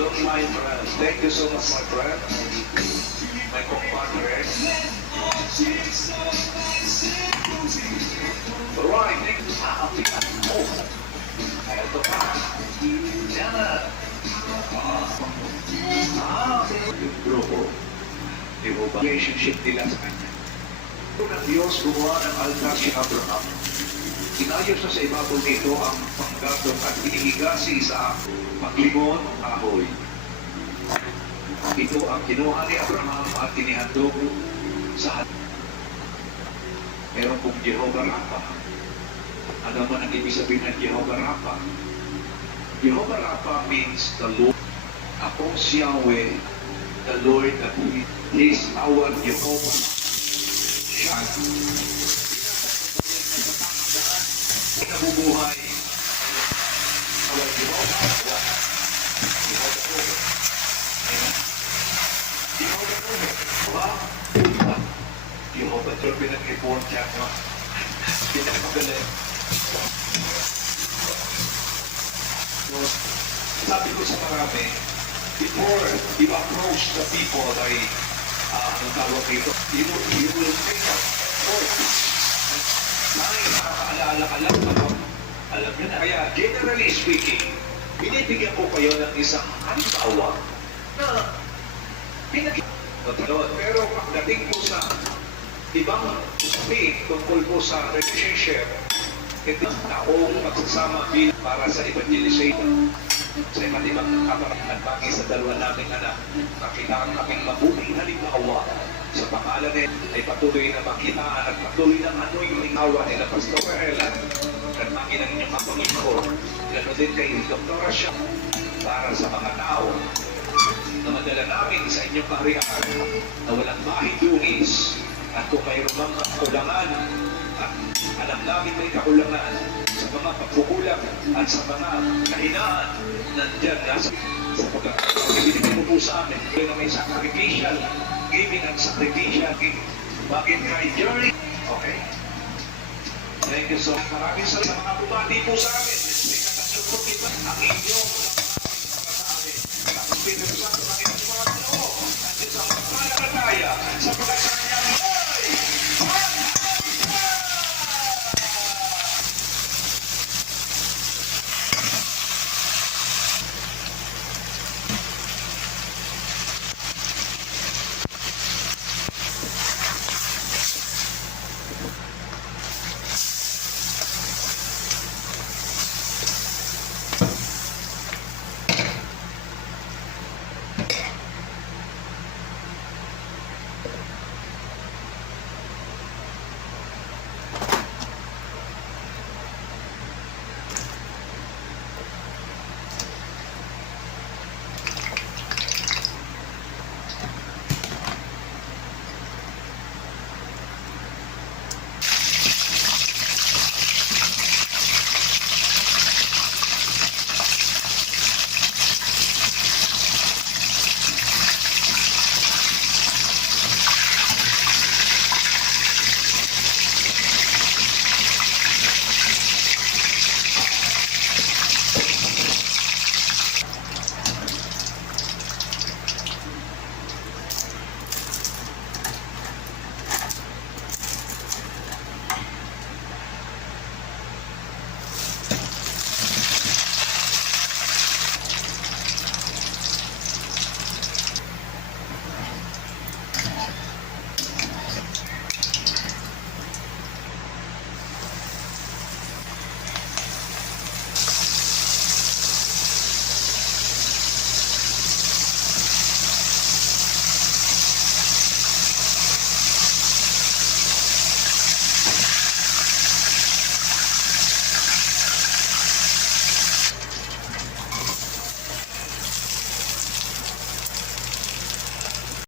Look, my friend. Thank you so much, my friend. My compadre. Alright, thank you. Oh. Ito pa. Yan na. Ah, yung grupo. Di ba? Relationship nila sa kanya. Kung ang Diyos gumawa ng altar Abraham, inayos na sa ibabaw nito ang panggatong at inihigasi sa paglimon ahoy. Ito ang kinuha ni Abraham at tinihandog sa Meron pong Jehovah Rapha. Ano man ang ibig sabihin ng Jehovah Rapha? Jehovah Rapha means the Lord. Ako si Yahweh, the Lord that we is our Jehovah. Siya. Nabubuhay. Jehovah. Jehovah. Jehovah. Pinag-report siya mo. Pinag-magaling. Sabi ko sa marami, before you approach the people by, uh, anong tawag dito, you, you will make a effort. Ay, nakakaalala ka lang, ano? Alam nyo na. Kaya, generally speaking, binibigyan ko kayo ng isang halimbawa na pinag Pero pagdating po sa ibang usapin tungkol po sa relationship, ito ang taong pagsasama bilang para sa evangelization sa iba't ibang kaparangan bagay sa dalawa naming anak na kailangan kaming mabuting halimbawa sa pangalan nila ay patuloy na makitaan at patuloy na anoy yung awa nila Pastor Ella at maging ang inyong kapanginoon gano'n din kay Dr. Asha para sa mga tao na madala namin sa inyong kaharian na walang mahidungis at kung mayroon mang kakulangan at alam namin may kakulangan sa mga pagkukulang at sa mga kahinaan nandyan nasa sa pagkakataon. Ibinigay mo po sa amin na may sacrificial giving at sakripisya, bakit kay Jerry? Okay. Thank you so much. Maraming salamat mga bumati po sa amin. Pinakasin po kita ang inyong para sa amin. Pinakasin sa amin. Pinakasin po sa amin. Sa pagkakaya.